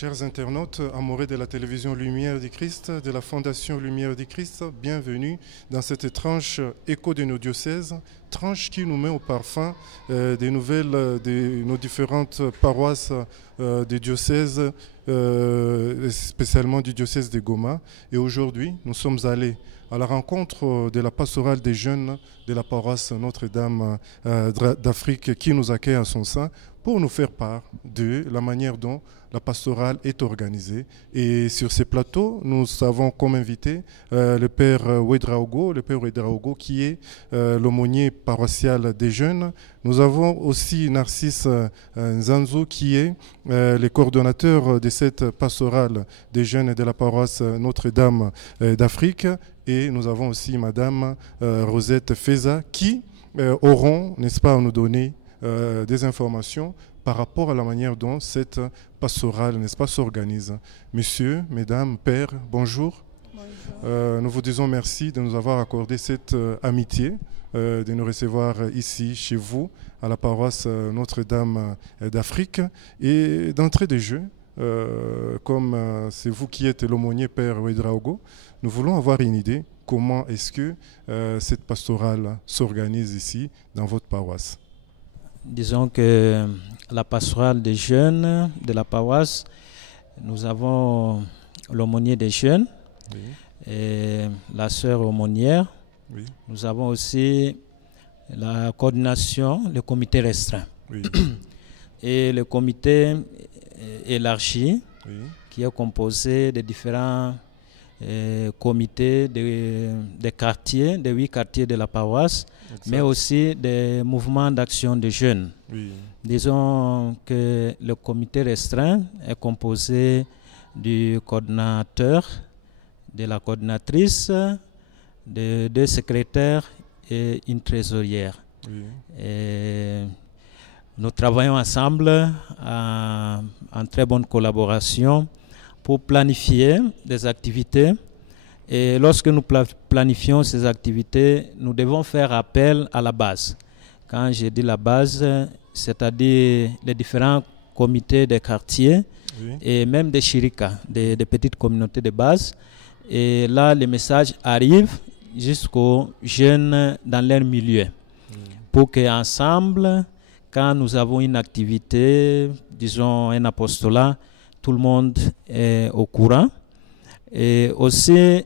Chers internautes, amoureux de la télévision Lumière du Christ, de la Fondation Lumière du Christ, bienvenue dans cette tranche écho de nos diocèses, tranche qui nous met au parfum des nouvelles de nos différentes paroisses des diocèses, spécialement du diocèse de Goma. Et aujourd'hui, nous sommes allés à la rencontre de la pastorale des jeunes de la paroisse Notre-Dame d'Afrique qui nous accueille à son sein pour nous faire part de la manière dont la pastorale est organisée. Et sur ces plateaux, nous avons comme invité le Père Ouedraogo, qui est l'aumônier paroissial des jeunes. Nous avons aussi Narcisse Nzanzo, qui est le coordonnateur de cette pastorale des jeunes de la paroisse Notre-Dame d'Afrique. Et nous avons aussi Madame Rosette Feza, qui auront, n'est-ce pas, à nous donner des informations par rapport à la manière dont cette pastorale, n'est-ce pas, s'organise. Messieurs, mesdames, pères, bonjour. Bonjour. Nous vous disons merci de nous avoir accordé cette amitié, de nous recevoir ici, chez vous, à la paroisse Notre-Dame d'Afrique. Et d'entrée de jeu, comme c'est vous qui êtes l'aumônier Père Ouedraogo, nous voulons avoir une idée comment est-ce que cette pastorale s'organise ici, dans votre paroisse. Disons que la pastorale des jeunes de la paroisse, nous avons l'aumônier des jeunes, oui, et la sœur aumônière. Oui. Nous avons aussi la coordination, le comité restreint, oui, et le comité élargi, oui, qui est composé de différents comités des quartiers, de 8 quartiers de la paroisse, exact, mais aussi des mouvements d'action de jeunes. Oui. Disons que le comité restreint est composé du coordinateur, de la coordinatrice, de 2 secrétaires et une trésorière. Oui. Et nous travaillons ensemble en très bonne collaboration pour planifier des activités. Et lorsque nous planifions ces activités, nous devons faire appel à la base. Quand je dis la base, c'est-à-dire les différents comités des quartiers, oui, et même des shirikas, des petites communautés de base. Et là, les messages arrivent jusqu'aux jeunes dans leur milieu. Pour qu'ensemble, quand nous avons une activité, disons un apostolat, tout le monde est au courant. Et aussi,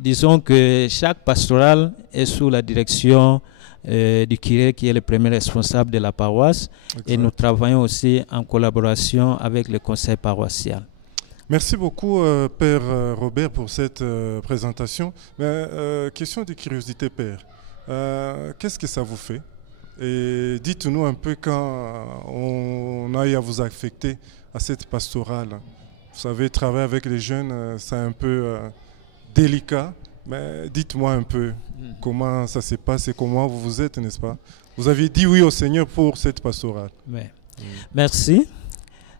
disons que chaque pastorale est sous la direction du curé qui est le premier responsable de la paroisse. Exact. Et nous travaillons aussi en collaboration avec le conseil paroissial. Merci beaucoup, Père Robert, pour cette présentation. Mais, question de curiosité, Père. Qu'est-ce que ça vous fait? Et dites-nous un peu quand on aille à vous affecter à cette pastorale. Vous savez, travailler avec les jeunes, c'est un peu délicat. Mais dites-moi un peu comment ça se passe et comment vous vous êtes, n'est-ce pas? Vous aviez dit oui au Seigneur pour cette pastorale. Oui. Merci.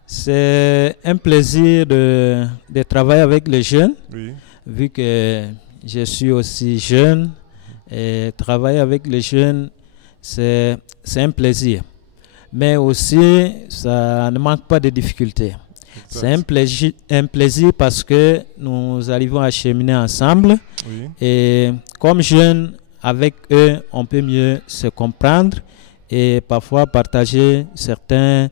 C'est un plaisir de travailler avec les jeunes, oui, vu que je suis aussi jeune. Et travailler avec les jeunes, c'est un plaisir. Mais aussi, ça ne manque pas de difficultés. C'est un plaisir parce que nous arrivons à cheminer ensemble. Oui. Et comme jeunes, avec eux, on peut mieux se comprendre et parfois partager certains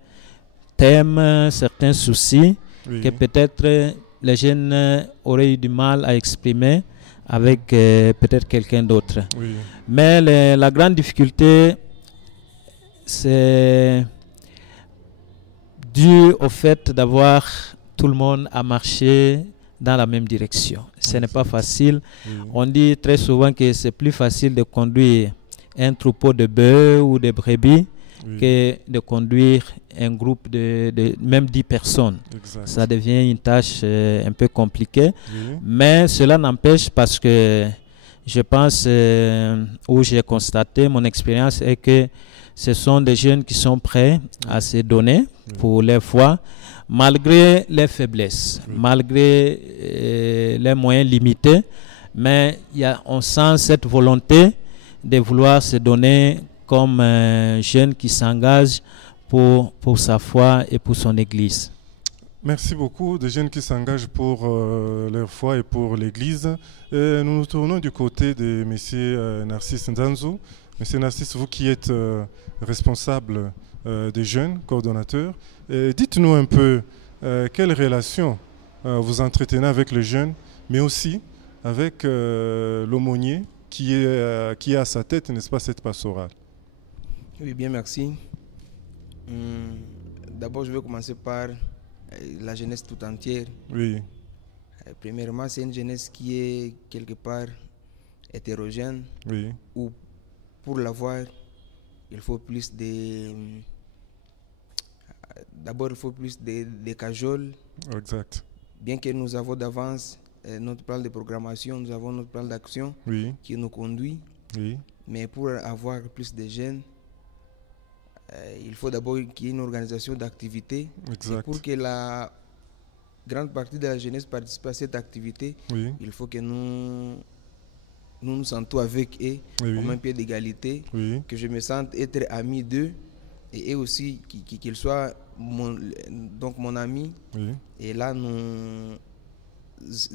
thèmes, certains soucis, oui, que peut-être les jeunes auraient eu du mal à exprimer avec peut-être quelqu'un d'autre. Oui. Mais la grande difficulté, c'est dû au fait d'avoir tout le monde à marcher dans la même direction. Ce n'est pas facile. Oui. On dit très souvent que c'est plus facile de conduire un troupeau de bœufs ou de brebis, oui, que de conduire un groupe de même 10 personnes. Exact. Ça devient une tâche un peu compliquée. Oui. Mais cela n'empêche parce que je pense, où j'ai constaté, mon expérience est que ce sont des jeunes qui sont prêts à se donner pour leur foi, malgré les faiblesses, malgré les moyens limités. Mais on sent cette volonté de vouloir se donner comme un jeune qui s'engage pour sa foi et pour son Église. Merci beaucoup des jeunes qui s'engagent pour leur foi et pour l'Église. Nous nous tournons du côté de M. Narcisse Nzanzu. M. Narcisse, vous qui êtes responsable des jeunes, coordonnateur, dites-nous un peu quelle relation vous entretenez avec les jeunes, mais aussi avec l'aumônier qui est à sa tête, n'est-ce pas, cette pastorale? Oui, bien, merci. D'abord, je vais commencer par la jeunesse tout entière. Oui. Premièrement, c'est une jeunesse qui est quelque part hétérogène, Oui. où pour l'avoir, il faut plus de... D'abord, il faut plus de cajoles. Exact. Bien que nous avons d'avance notre plan de programmation, nous avons notre plan d'action Oui. qui nous conduit. Oui. Mais pour avoir plus de jeunes, il faut d'abord qu'il y ait une organisation d'activités. Exact. Pour que la grande partie de la jeunesse participe à cette activité, Oui. il faut que nous sentons avec eux Oui. au même pied d'égalité, Oui. que je me sente être ami d'eux et eux aussi qu'ils soient mon ami. Oui. Et là, nous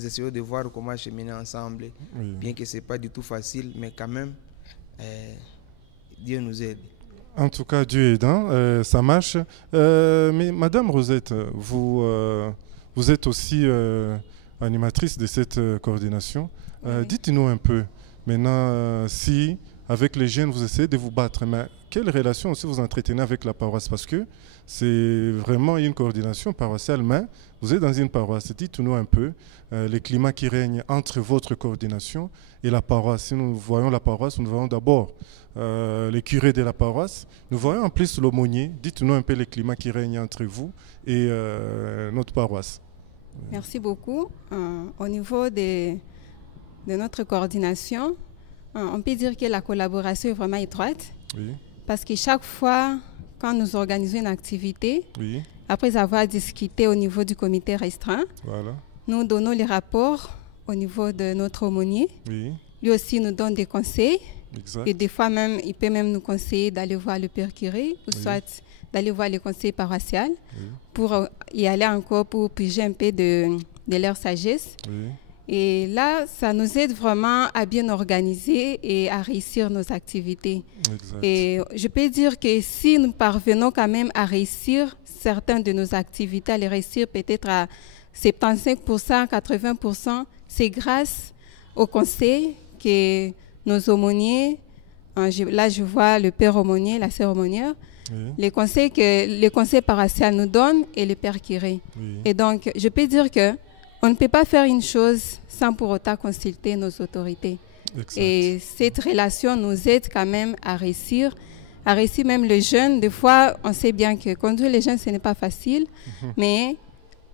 essayons de voir comment cheminer ensemble, Oui. bien que ce n'est pas du tout facile, mais quand même, Dieu nous aide. En tout cas, Dieu aidant, ça marche. Mais Madame Rosette, vous êtes aussi animatrice de cette coordination. Oui. Dites-nous un peu, maintenant, si avec les jeunes, vous essayez de vous battre, mais quelle relation aussi vous entretenez avec la paroisse? Parce que c'est vraiment une coordination paroissiale, mais vous êtes dans une paroisse. Dites-nous un peu le climat qui règne entre votre coordination et la paroisse. Si nous voyons la paroisse, nous voyons d'abord les curés de la paroisse. Nous voyons en plus l'aumônier. Dites-nous un peu le climat qui règne entre vous et notre paroisse. Merci beaucoup. Au niveau de notre coordination, on peut dire que la collaboration est vraiment étroite. Oui. Parce que chaque fois, quand nous organisons une activité, Oui. après avoir discuté au niveau du comité restreint, Voilà. nous donnons les rapports au niveau de notre aumônier. Oui. Lui aussi nous donne des conseils. Exact. Et des fois même, il peut même nous conseiller d'aller voir le père curé ou soit d'aller voir le conseil paroissial pour y aller encore pour piger un peu de leur sagesse. Oui. Et là, ça nous aide vraiment à bien organiser et à réussir nos activités. Exact. Et je peux dire que si nous parvenons quand même à réussir certaines de nos activités, à les réussir peut-être à 75%, 80%, c'est grâce au conseil que nos aumôniers, là je vois le père aumônier, la sœur aumônière, les conseils que le conseil paroissial nous donne et le père curé. Oui. Et donc, je peux dire que on ne peut pas faire une chose sans pour autant consulter nos autorités. Exact. Et cette relation nous aide quand même à réussir même les jeunes. Des fois, on sait bien que conduire les jeunes, ce n'est pas facile, mais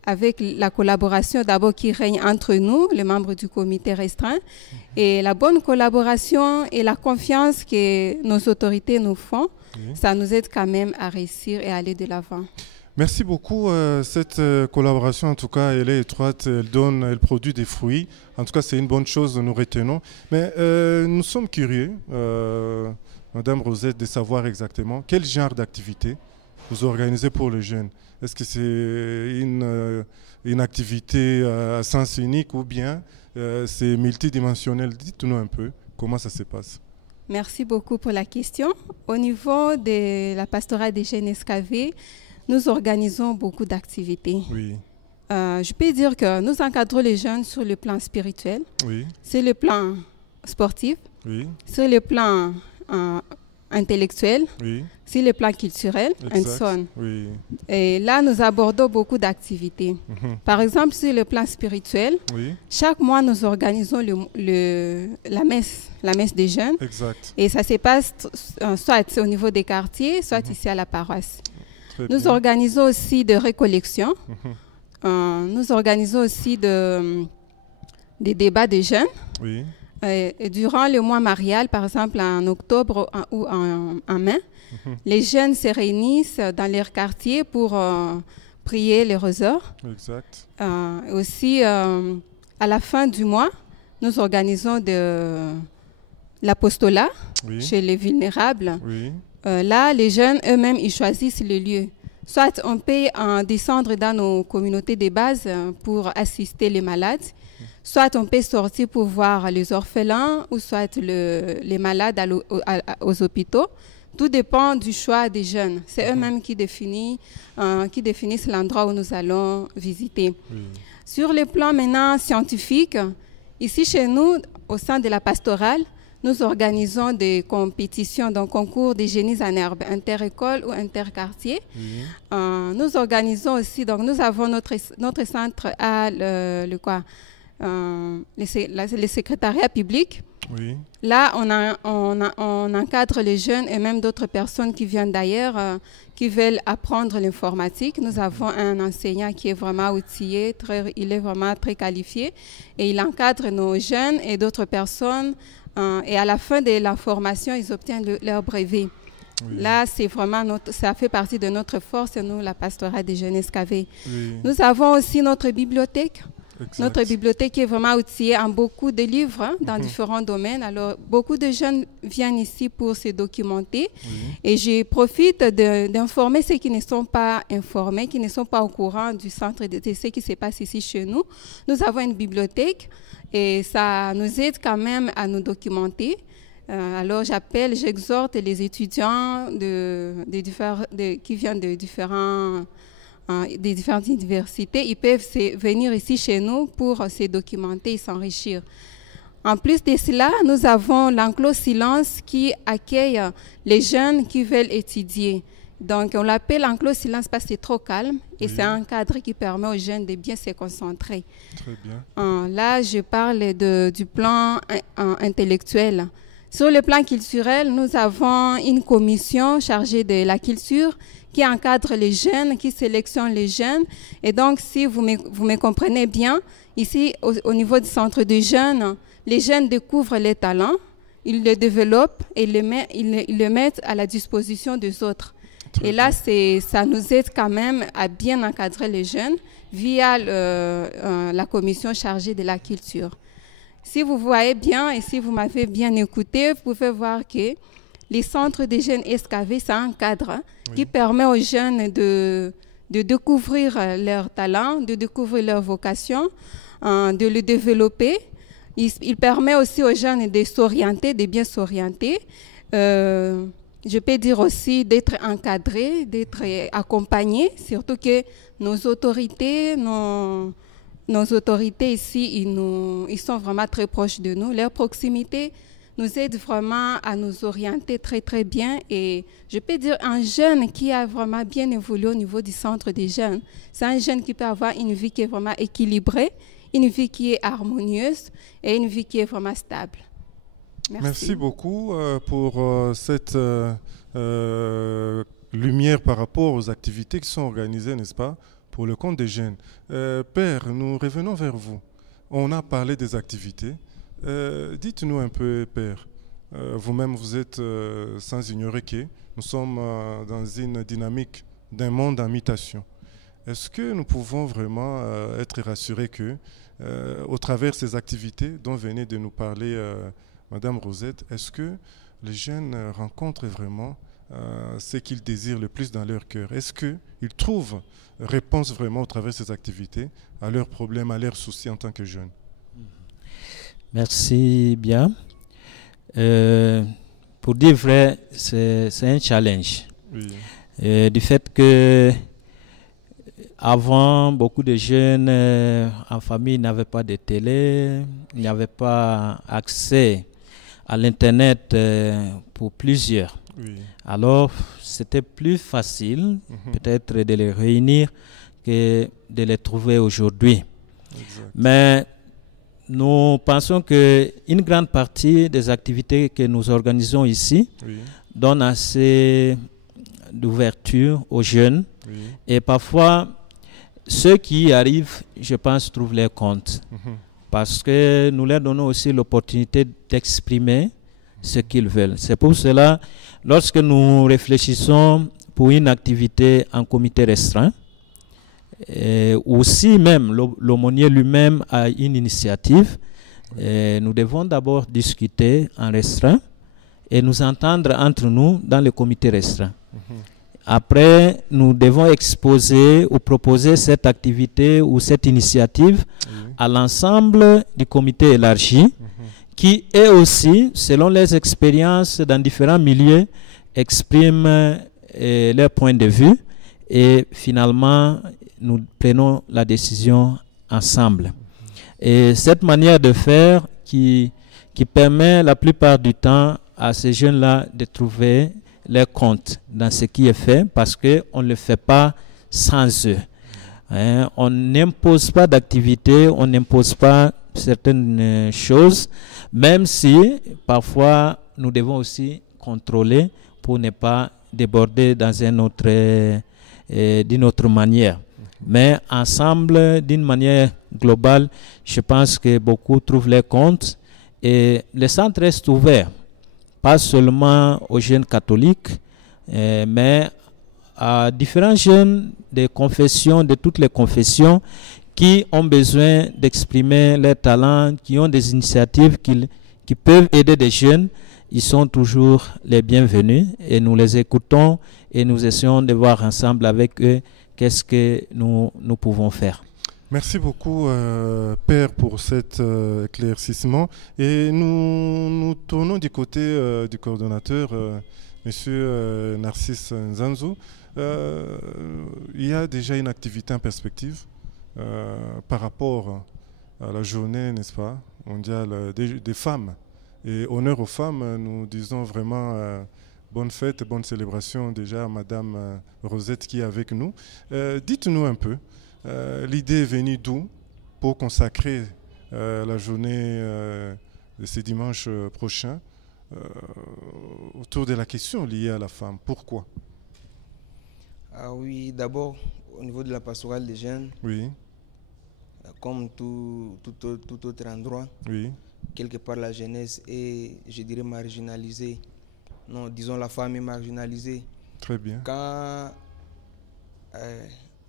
avec la collaboration d'abord qui règne entre nous, les membres du comité restreint, et la bonne collaboration et la confiance que nos autorités nous font, ça nous aide quand même à réussir et à aller de l'avant. Merci beaucoup. Cette collaboration, en tout cas, elle est étroite, elle produit des fruits. En tout cas, c'est une bonne chose, nous retenons. Mais nous sommes curieux, Madame Rosette, de savoir exactement quel genre d'activité vous organisez pour les jeunes. Est-ce que c'est une activité à sens unique ou bien c'est multidimensionnel? Dites-nous un peu comment ça se passe. Merci beaucoup pour la question. Au niveau de la pastorale des jeunes SKV, nous organisons beaucoup d'activités. Oui. Je peux dire que nous encadrons les jeunes sur le plan spirituel, sur le plan sportif, sur le plan intellectuel, sur le plan culturel, et là, nous abordons beaucoup d'activités. Par exemple, sur le plan spirituel, chaque mois, nous organisons la messe des jeunes. Exact. Et ça se passe soit au niveau des quartiers, soit ici à la paroisse. Nous organisons aussi des récollections. Nous organisons aussi des débats des jeunes. Et durant le mois marial, par exemple en octobre ou en mai, les jeunes se réunissent dans leur quartier pour prier les rosaires. Exact. Aussi, à la fin du mois, nous organisons de l'apostolat chez les vulnérables. Là, les jeunes eux-mêmes, ils choisissent le lieu. Soit on peut descendre dans nos communautés de base pour assister les malades, soit on peut sortir pour voir les orphelins ou soit les malades aux hôpitaux. Tout dépend du choix des jeunes. C'est eux-mêmes qui définissent l'endroit où nous allons visiter. Sur le plan maintenant scientifique, ici chez nous, au sein de la pastorale, nous organisons des compétitions, donc concours de génie en herbe, inter-école ou inter-quartier. Nous organisons aussi, donc nous avons notre centre à le secrétariat public. Oui. Là, on encadre les jeunes et même d'autres personnes qui viennent d'ailleurs, qui veulent apprendre l'informatique. Nous avons un enseignant qui est vraiment outillé, il est vraiment très qualifié et il encadre nos jeunes et d'autres personnes. Et à la fin de la formation, ils obtiennent leur brevet. Oui. Là, c'est vraiment ça fait partie de notre force, nous, la pastorale des jeunes SKV. Oui. Nous avons aussi notre bibliothèque. Exact. Notre bibliothèque est vraiment outillée en beaucoup de livres dans différents domaines. Alors, beaucoup de jeunes viennent ici pour se documenter. Et je profite d'informer ceux qui ne sont pas informés, qui ne sont pas au courant du centre de ce qui se passe ici chez nous. Nous avons une bibliothèque et ça nous aide quand même à nous documenter. Alors, j'exhorte les étudiants qui viennent des différentes universités, ils peuvent venir ici chez nous pour se documenter et s'enrichir. En plus de cela, nous avons l'enclos silence qui accueille les jeunes qui veulent étudier. Donc, on l'appelle enclos silence parce que c'est trop calme et c'est un cadre qui permet aux jeunes de bien se concentrer. Très bien. Là, je parle du plan intellectuel. Sur le plan culturel, nous avons une commission chargée de la culture qui encadre les jeunes, qui sélectionne les jeunes. Et donc, si vous me comprenez bien, ici, au niveau du centre de jeunes, les jeunes découvrent les talents, ils les développent et ils les mettent à la disposition des autres. Et là, ça nous aide quand même à bien encadrer les jeunes via la commission chargée de la culture. Si vous voyez bien et si vous m'avez bien écouté, vous pouvez voir que les centres des jeunes SKV, c'est un cadre qui permet aux jeunes de découvrir leurs talents, de découvrir leur vocation, de le développer. Il permet aussi aux jeunes de s'orienter, de bien s'orienter. Je peux dire aussi d'être encadrés, d'être accompagnés, surtout que nos autorités ici, ils sont vraiment très proches de nous. Leur proximité nous aide vraiment à nous orienter très, très bien. Et je peux dire un jeune qui a vraiment bien évolué au niveau du centre des jeunes, c'est un jeune qui peut avoir une vie qui est vraiment équilibrée, une vie qui est harmonieuse et une vie qui est vraiment stable. Merci beaucoup pour cette lumière par rapport aux activités qui sont organisées, n'est-ce pas, pour le compte des jeunes. Père, nous revenons vers vous. On a parlé des activités. Dites-nous un peu, Père, vous-même vous êtes sans ignorer que nous sommes dans une dynamique d'un monde en mutation. Est-ce que nous pouvons vraiment être rassurés que, au travers de ces activités dont venait de nous parler Madame Rosette, est-ce que les jeunes rencontrent vraiment ce qu'ils désirent le plus dans leur cœur? Est-ce qu'ils trouvent réponse vraiment au travers de ces activités à leurs problèmes, à leurs soucis en tant que jeunes? Merci bien. Pour dire vrai, c'est un challenge. Oui. Du fait que avant, beaucoup de jeunes en famille n'avaient pas de télé, n'avaient pas accès à l'Internet pour plusieurs. Oui. Alors, c'était plus facile peut-être de les réunir que de les trouver aujourd'hui. Exact. Mais nous pensons qu'une grande partie des activités que nous organisons ici donne assez d'ouverture aux jeunes. Oui. Et parfois, ceux qui y arrivent, je pense, trouvent leur compte. Parce que nous leur donnons aussi l'opportunité d'exprimer ce qu'ils veulent. C'est pour cela, lorsque nous réfléchissons pour une activité en comité restreint, aussi même l'aumônier lui-même a une initiative, nous devons d'abord discuter en restreint et nous entendre entre nous dans le comité restreint. Après, nous devons exposer ou proposer cette activité ou cette initiative à l'ensemble du comité élargi qui, eux aussi, selon les expériences dans différents milieux, expriment leur point de vue et finalement, nous prenons la décision ensemble. Et cette manière de faire qui permet la plupart du temps à ces jeunes-là de trouver leur compte dans ce qui est fait parce qu'on ne le fait pas sans eux. On n'impose pas d'activité, on n'impose pas certaines choses, même si parfois nous devons aussi contrôler pour ne pas déborder dans d'une autre manière. Mais ensemble, d'une manière globale, je pense que beaucoup trouvent leur compte et le centre reste ouvert, pas seulement aux jeunes catholiques, mais à différents jeunes de confessions, de toutes les confessions, qui ont besoin d'exprimer leurs talents, qui ont des initiatives qui peuvent aider des jeunes. Ils sont toujours les bienvenus et nous les écoutons et nous essayons de voir ensemble avec eux qu'est-ce que nous pouvons faire. Merci beaucoup, Père, pour cet éclaircissement. Et nous tournons du côté du coordonnateur, Monsieur Narcisse Nzanzou. Il y a déjà une activité en perspective par rapport à la journée, n'est-ce pas, mondiale des femmes. Et honneur aux femmes, nous disons vraiment bonne fête, bonne célébration déjà à Madame Rosette qui est avec nous. Dites-nous un peu, l'idée est venue d'où pour consacrer la journée de ce dimanche prochain autour de la question liée à la femme. Pourquoi? Ah oui, d'abord, au niveau de la pastorale des jeunes, oui, comme tout autre endroit, oui, quelque part la jeunesse est, je dirais, marginalisée. Non, disons la femme est marginalisée. Très bien. Quand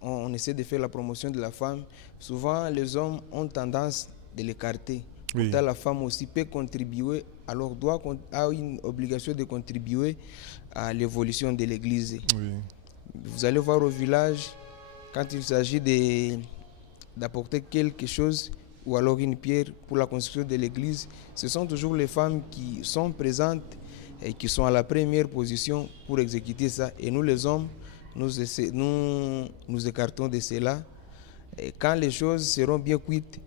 on essaie de faire la promotion de la femme, souvent les hommes ont tendance de l'écarter. Oui. Pourtant, la femme aussi peut contribuer, alors a une obligation de contribuer à l'évolution de l'Église. Oui. Vous allez voir au village, quand il s'agit d'apporter quelque chose ou alors une pierre pour la construction de l'église, ce sont toujours les femmes qui sont présentes et qui sont à la première position pour exécuter ça. Et nous les hommes, nous écartons de cela. Et quand les choses seront bien cuites,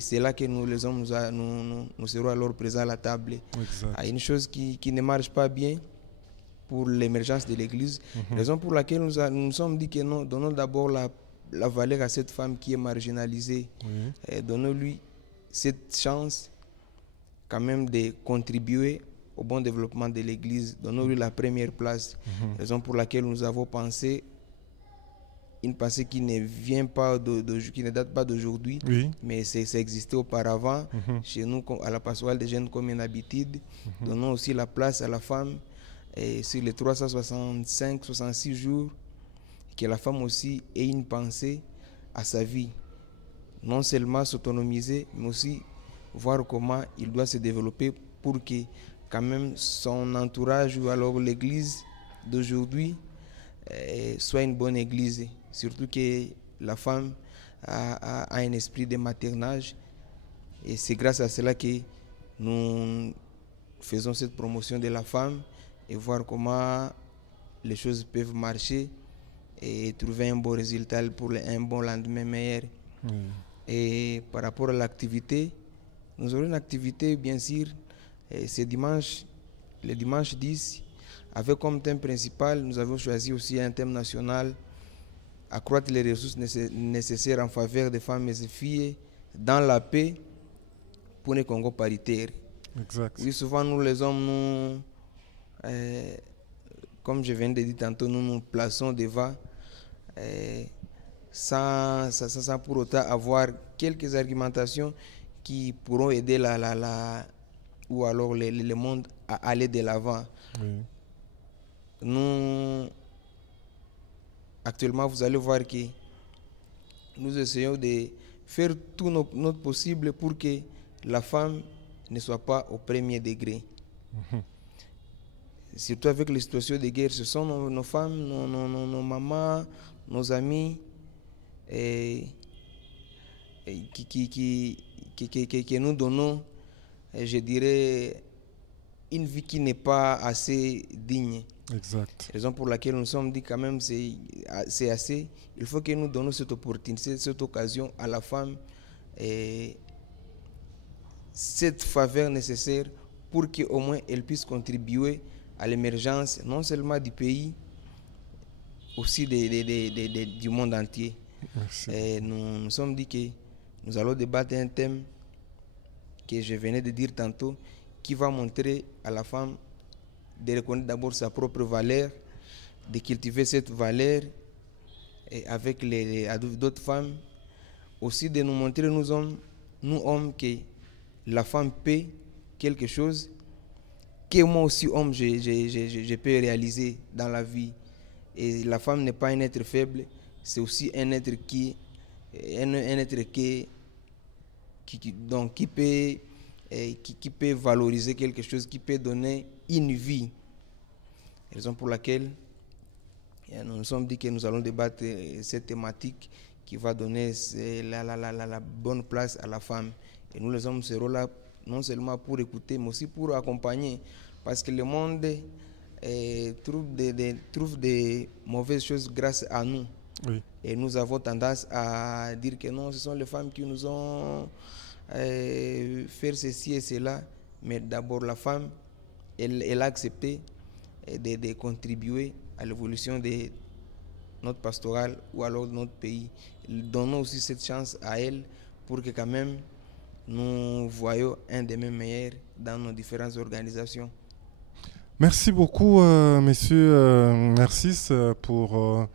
c'est là que nous les hommes, nous serons alors présents à la table. Exact. À une chose qui ne marche pas bien pour l'émergence de l'église, raison pour laquelle nous sommes dit que non, donnons d'abord la valeur à cette femme qui est marginalisée. Oui. Donnons-lui cette chance quand même de contribuer au bon développement de l'Église. Donnons-lui la première place. Raison pour laquelle nous avons pensé une pensée qui ne vient pas qui ne date pas d'aujourd'hui, oui, mais ça existait auparavant chez nous à la pastorale des jeunes comme une habitude. Donnons aussi la place à la femme et sur les 365-66 jours, que la femme aussi ait une pensée à sa vie. Non seulement s'autonomiser, mais aussi voir comment il doit se développer pour que quand même son entourage ou alors l'église d'aujourd'hui soit une bonne église. Surtout que la femme a un esprit de maternage et c'est grâce à cela que nous faisons cette promotion de la femme et voir comment les choses peuvent marcher et trouver un bon résultat pour un bon lendemain meilleur. Et par rapport à l'activité, nous aurons une activité bien sûr ce dimanche, le dimanche 10, avec comme thème principal, nous avons choisi aussi un thème national, accroître les ressources nécessaires en faveur des femmes et des filles dans la paix pour le Congo paritaire. Exact. Oui, souvent nous les hommes, comme je viens de dire tantôt, nous nous plaçons devant sans pour autant avoir quelques argumentations qui pourront aider ou alors le monde à aller de l'avant. Oui. Nous, actuellement, vous allez voir que nous essayons de faire tout notre possible pour que la femme ne soit pas au premier degré. surtout avec les situations de guerre, ce sont nos femmes, nos mamans, nos amis qui nous donnons, je dirais, une vie qui n'est pas assez digne. Exact. Raison pour laquelle nous sommes dit quand même c'est assez. Il faut que nous donnons cette opportunité, cette occasion à la femme et cette faveur nécessaire pour qu'au moins elle puisse contribuer à l'émergence non seulement du pays, aussi du monde entier. Et nous sommes dit que nous allons débattre un thème que je venais de dire tantôt, qui va montrer à la femme de reconnaître d'abord sa propre valeur, de cultiver cette valeur et avec d'autres femmes, aussi de nous montrer, nous hommes, que la femme peut quelque chose que moi aussi, homme, je peux réaliser dans la vie. Et la femme n'est pas un être faible, c'est aussi un être qui peut valoriser quelque chose, qui peut donner une vie. Raison pour laquelle nous nous sommes dit que nous allons débattre cette thématique qui va donner la bonne place à la femme. Et nous les hommes serons là non seulement pour écouter, mais aussi pour accompagner. Parce que le monde trouve des mauvaises choses grâce à nous. Oui. Et nous avons tendance à dire que non, ce sont les femmes qui nous ont fait ceci et cela. Mais d'abord, la femme, elle a accepté de contribuer à l'évolution de notre pastoral ou alors de notre pays. Donnons aussi cette chance à elle pour que quand même nous voyons un des mêmes meilleurs dans nos différentes organisations. Merci beaucoup, Monsieur Narcisse, pour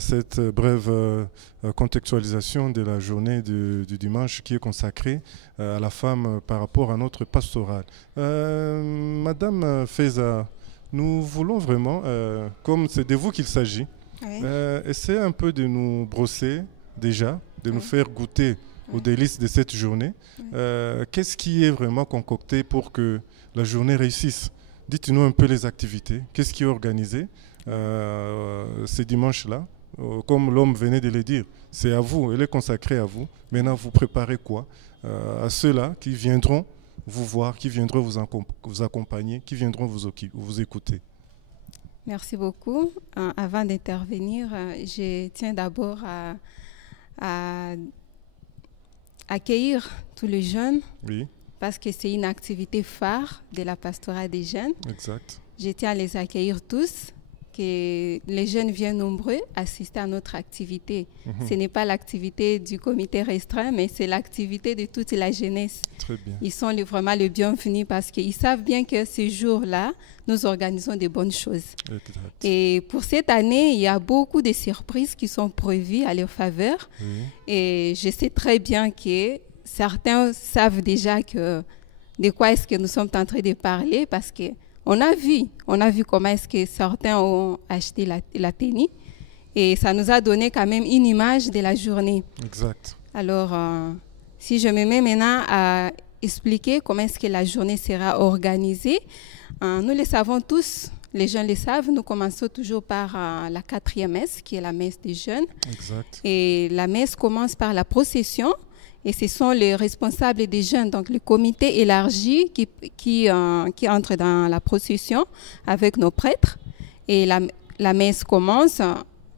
cette brève contextualisation de la journée du dimanche qui est consacrée à la femme par rapport à notre pastoral. Madame Feza, nous voulons vraiment, comme c'est de vous qu'il s'agit, essayer un peu de nous brosser déjà, de nous faire goûter aux délices de cette journée. Qu'est-ce qui est vraiment concocté pour que la journée réussisse? Dites-nous un peu les activités. Qu'est-ce qui est organisé ce dimanche-là? Comme l'homme venait de le dire, c'est à vous, elle est consacrée à vous. Maintenant, vous préparez quoi à ceux-là qui viendront vous voir, qui viendront vous accompagner, qui viendront vous écouter? Merci beaucoup. Avant d'intervenir, je tiens d'abord à accueillir tous les jeunes. Oui. Parce que c'est une activité phare de la pastorale des jeunes. Exact. Je tiens à les accueillir tous, que les jeunes viennent nombreux assister à notre activité. Ce n'est pas l'activité du comité restreint, mais c'est l'activité de toute la jeunesse. Très bien. Ils sont vraiment les bienvenus parce qu'ils savent bien que ce jour-là, nous organisons de bonnes choses. Exact. Et pour cette année, il y a beaucoup de surprises qui sont prévues à leur faveur. Oui. Et je sais très bien que certains savent déjà de quoi est-ce que nous sommes en train de parler parce qu'on a vu comment est-ce que certains ont acheté la tenue et ça nous a donné quand même une image de la journée. Exact. Alors, si je me mets maintenant à expliquer comment est-ce que la journée sera organisée, nous le savons tous, les jeunes le savent, nous commençons toujours par la 4e messe qui est la messe des jeunes. Exact. Et la messe commence par la procession. Et ce sont les responsables des jeunes, donc le comité élargi qui entre dans la procession avec nos prêtres. Et la messe commence.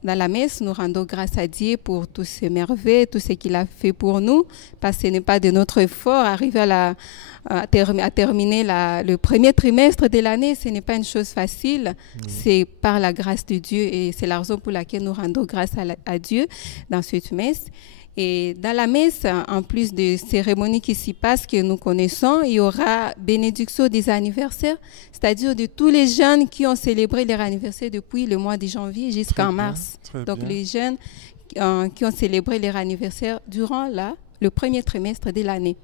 Dans la messe, nous rendons grâce à Dieu pour tous ces merveilles, tout ce qu'il a fait pour nous, parce que ce n'est pas de notre effort. Arriver à terminer le premier trimestre de l'année, ce n'est pas une chose facile. C'est par la grâce de Dieu et c'est la raison pour laquelle nous rendons grâce à Dieu dans cette messe. Et dans la messe, en plus des cérémonies qui s'y passent, que nous connaissons, il y aura bénédiction des anniversaires, c'est-à-dire de tous les jeunes qui ont célébré leur anniversaire depuis le mois de janvier jusqu'en mars. Donc les jeunes qui ont célébré leur anniversaire durant le premier trimestre de l'année.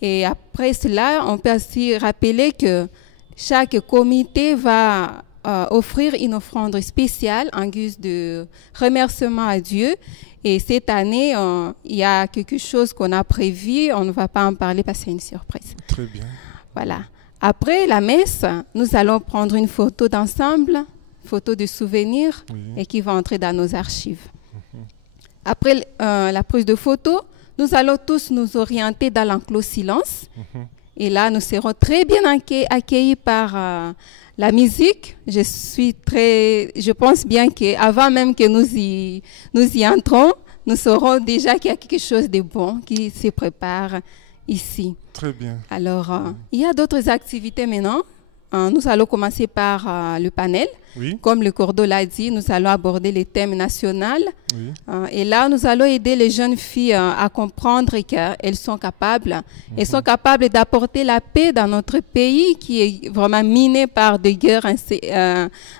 Et après cela, on peut aussi rappeler que chaque comité va offrir une offrande spéciale en guise de remerciement à Dieu. Et cette année, il y a quelque chose qu'on a prévu. On ne va pas en parler parce que c'est une surprise. Très bien. Voilà. Après la messe, nous allons prendre une photo d'ensemble, photo de souvenir, et qui va entrer dans nos archives. Après la prise de photo, nous allons tous nous orienter dans l'enclos silence. Et là, nous serons très bien accueillis par la musique. Je pense bien qu'avant même que nous y entrons, nous saurons déjà qu'il y a quelque chose de bon qui se prépare ici. Très bien. Alors, il y a d'autres activités maintenant. Nous allons commencer par le panel. Oui. Comme le Cordo l'a dit, nous allons aborder les thèmes nationaux. Oui. Et là, nous allons aider les jeunes filles à comprendre qu'elles sont capables. Elles sont capables d'apporter la paix dans notre pays qui est vraiment miné par des guerres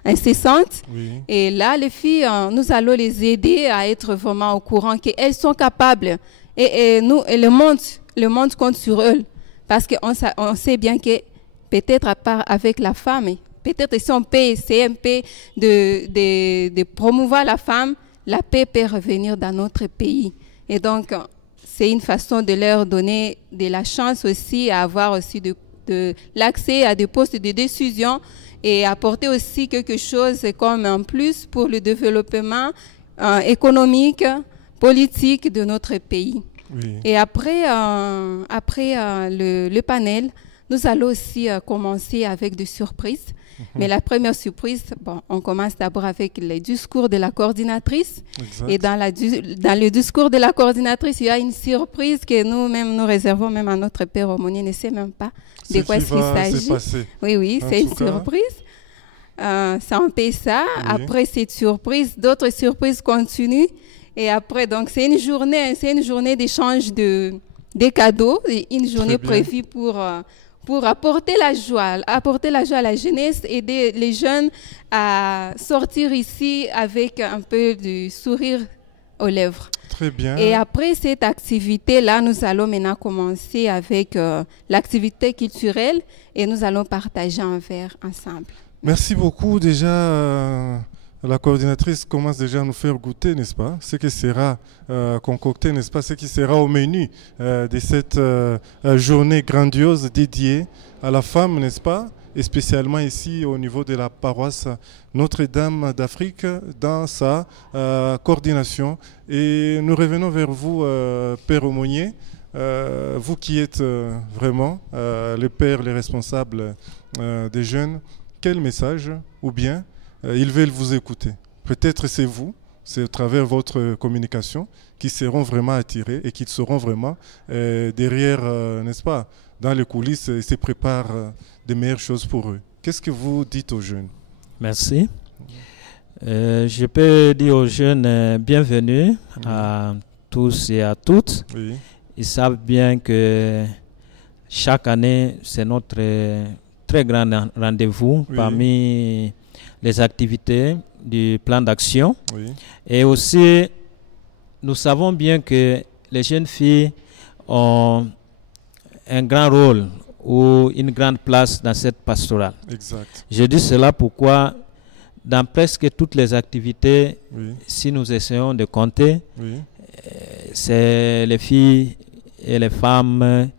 incessantes. Oui. Et là, les filles, nous allons les aider à être vraiment au courant qu'elles sont capables. Et le monde compte sur elles. Parce qu'on sait bien que peut-être à part avec la femme, peut-être si on peut essayer un peu de promouvoir la femme, la paix peut revenir dans notre pays. Et donc, c'est une façon de leur donner de la chance aussi à avoir aussi de l'accès à des postes de décision et apporter aussi quelque chose comme un plus pour le développement économique, politique de notre pays. Oui. Et après le panel, nous allons aussi commencer avec des surprises. Mais la première surprise, on commence d'abord avec le discours de la coordinatrice. Exact. Et dans le discours de la coordinatrice, il y a une surprise que nous réservons même à notre père aumônier, ne sait même pas de quoi il s'agit. Oui, c'est une surprise. C'est un peu ça. Oui. Après cette surprise, d'autres surprises continuent. Et après, donc, c'est une journée d'échange des cadeaux, une journée prévue pour apporter la joie à la jeunesse, aider les jeunes à sortir ici avec un peu de sourire aux lèvres. Très bien. Et après cette activité-là, nous allons maintenant commencer avec l'activité culturelle et nous allons partager un verre ensemble. Merci beaucoup. Déjà, la coordinatrice commence déjà à nous faire goûter, n'est-ce pas, ce qui sera concocté, n'est-ce pas, ce qui sera au menu de cette journée grandiose dédiée à la femme, n'est-ce pas, et spécialement ici au niveau de la paroisse Notre-Dame d'Afrique dans sa coordination. Et nous revenons vers vous, Père aumônier, vous qui êtes vraiment le père, les responsables des jeunes. Quel message, ou bien ils veulent vous écouter. Peut-être c'est vous, c'est à travers votre communication, qui seront vraiment attirés et qui seront vraiment derrière, n'est-ce pas, dans les coulisses et se préparent de meilleures choses pour eux. Qu'est-ce que vous dites aux jeunes? Merci. Je peux dire aux jeunes bienvenue à tous et à toutes. Oui. Ils savent bien que chaque année, c'est notre très grand rendez-vous parmi les activités du plan d'action. Oui. Et aussi, nous savons bien que les jeunes filles ont un grand rôle ou une grande place dans cette pastorale. Exact. Je dis cela pourquoi, dans presque toutes les activités, si nous essayons de compter, c'est les filles et les femmes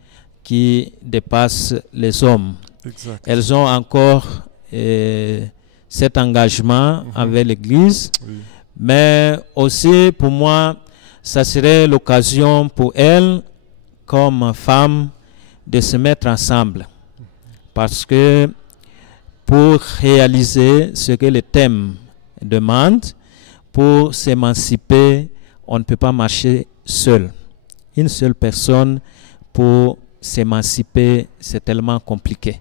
qui dépassent les hommes. Exact. Elles ont encore cet engagement avec l'Église, mais aussi pour moi, ça serait l'occasion pour elles, comme femmes, de se mettre ensemble. Parce que pour réaliser ce que le thème demande, pour s'émanciper, on ne peut pas marcher seul. Une seule personne pour s'émanciper, c'est tellement compliqué.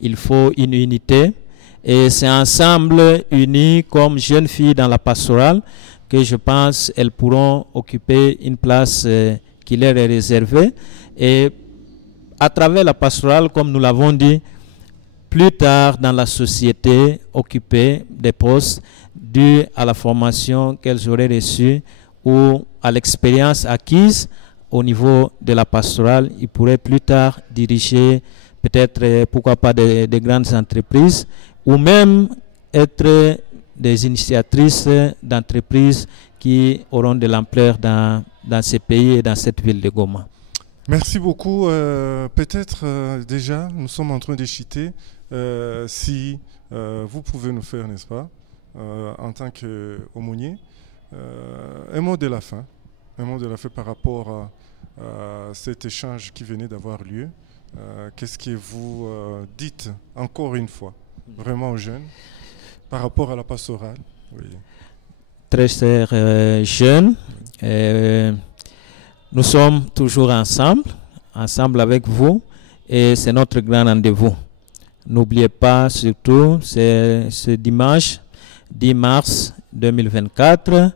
Il faut une unité. Et c'est ensemble, unis comme jeunes filles dans la pastorale, que je pense elles pourront occuper une place qui leur est réservée. Et à travers la pastorale, comme nous l'avons dit, plus tard dans la société, occuper des postes dus à la formation qu'elles auraient reçue ou à l'expérience acquise au niveau de la pastorale. Ils pourraient plus tard diriger peut-être, pourquoi pas, des grandes entreprises, ou même être des initiatrices d'entreprises qui auront de l'ampleur dans ces pays et dans cette ville de Goma. Merci beaucoup. Peut-être déjà, nous sommes en train d'échiter. Si vous pouvez nous faire, n'est-ce pas, en tant qu'aumônier, un mot de la fin. Un mot de la fin par rapport à cet échange qui venait d'avoir lieu. Qu'est-ce que vous dites encore une fois, vraiment aux jeunes, par rapport à la pastorale? Oui. Très chers jeunes, nous sommes toujours ensemble avec vous, et c'est notre grand rendez-vous. N'oubliez pas surtout, c'est ce dimanche 10 mars 2024,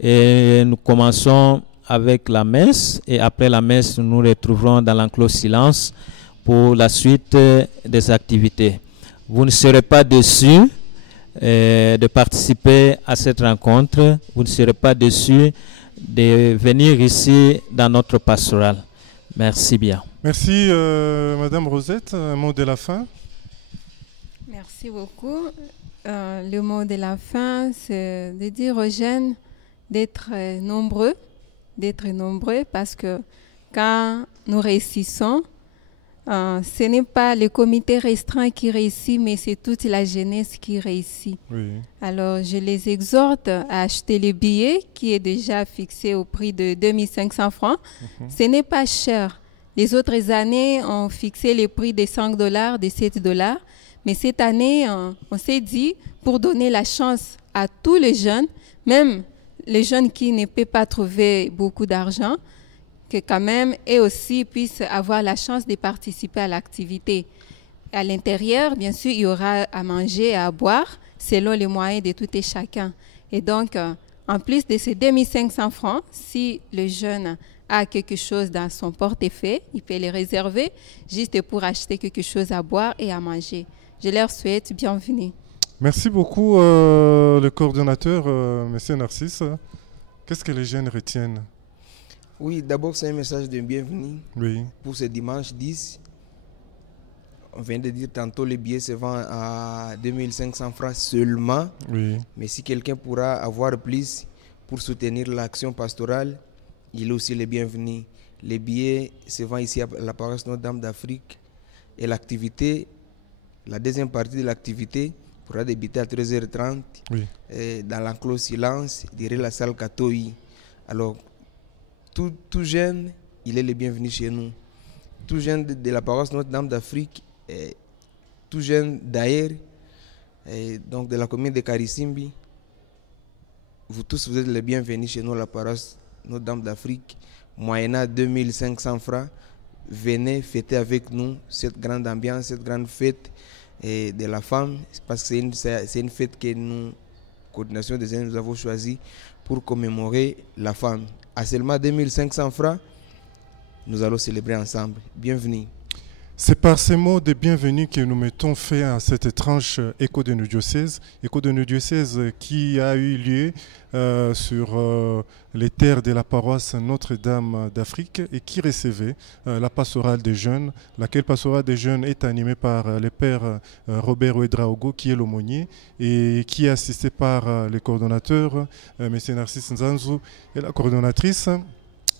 et nous commençons avec la messe, et après la messe, nous nous retrouverons dans l'enclos silence pour la suite des activités. Vous ne serez pas déçus de participer à cette rencontre, vous ne serez pas déçus de venir ici dans notre pastorale. Merci bien. Merci Madame Rosette, un mot de la fin. Merci beaucoup. Le mot de la fin, c'est de dire aux jeunes d'être nombreux parce que quand nous réussissons, ce n'est pas le comité restreint qui réussit, mais c'est toute la jeunesse qui réussit. Oui. Alors, je les exhorte à acheter le billet qui est déjà fixé au prix de 2500 francs. Ce n'est pas cher. Les autres années, on fixait le prix de $5, de $7. Mais cette année, on s'est dit, pour donner la chance à tous les jeunes, même les jeunes qui ne peuvent pas trouver beaucoup d'argent, que quand même, eux aussi puissent avoir la chance de participer à l'activité. À l'intérieur, bien sûr, il y aura à manger et à boire selon les moyens de tout et chacun. Et donc, en plus de ces 2500 francs, si le jeune a quelque chose dans son portefeuille, il peut les réserver juste pour acheter quelque chose à boire et à manger. Je leur souhaite bienvenue. Merci beaucoup, le coordonnateur, M. Narcisse. Qu'est-ce que les jeunes retiennent? Oui, d'abord, c'est un message de bienvenue pour ce dimanche 10. On vient de dire tantôt, les billets se vendent à 2500 francs seulement. Oui. Mais si quelqu'un pourra avoir plus pour soutenir l'action pastorale, il est aussi le bienvenu. Les billets se vendent ici à la paroisse Notre-Dame d'Afrique. Et l'activité, la deuxième partie de l'activité, pourra débuter à 13h30 dans l'enclos silence, derrière la salle Katoï. Alors, tout jeune, il est le bienvenu chez nous. Tout jeune de la paroisse Notre-Dame d'Afrique, tout jeune d'ailleurs, donc de la commune de Karisimbi, vous tous, vous êtes les bienvenus chez nous, la paroisse Notre-Dame d'Afrique, moyennant 2500 francs. Venez fêter avec nous cette grande ambiance, cette grande fête de la femme, parce que c'est une fête que nous, coordination des jeunes, nous avons choisi pour commémorer la femme. À seulement 2500 francs, nous allons célébrer ensemble. Bienvenue. C'est par ces mots de bienvenue que nous mettons fin à cette étrange écho de nos diocèses. Écho de nos diocèses qui a eu lieu sur les terres de la paroisse Notre-Dame d'Afrique et qui recevait la pastorale des jeunes, laquelle pastorale des jeunes est animée par le père Robert Ouedraogo, qui est l'aumônier, et qui est assisté par les coordonnateurs, M. Narcisse Nzanzu, et la coordonnatrice,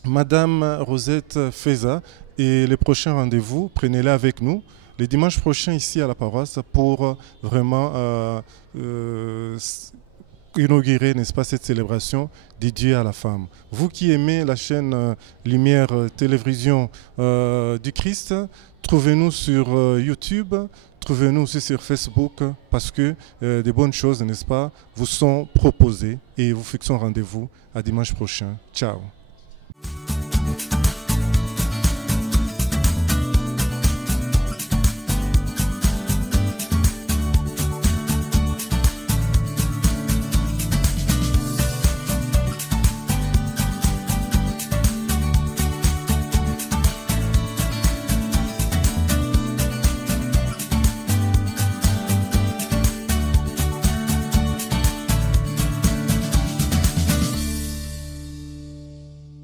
Madame Rosette Feza. Et les prochains rendez-vous, prenez-les avec nous les dimanches prochains ici à la paroisse pour vraiment inaugurer, n'est-ce pas, cette célébration dédiée à la femme. Vous qui aimez la chaîne Lumière Télévision du Christ, trouvez-nous sur YouTube, trouvez-nous aussi sur Facebook, parce que des bonnes choses, n'est-ce pas, vous sont proposées, et vous fixons rendez-vous à dimanche prochain. Ciao.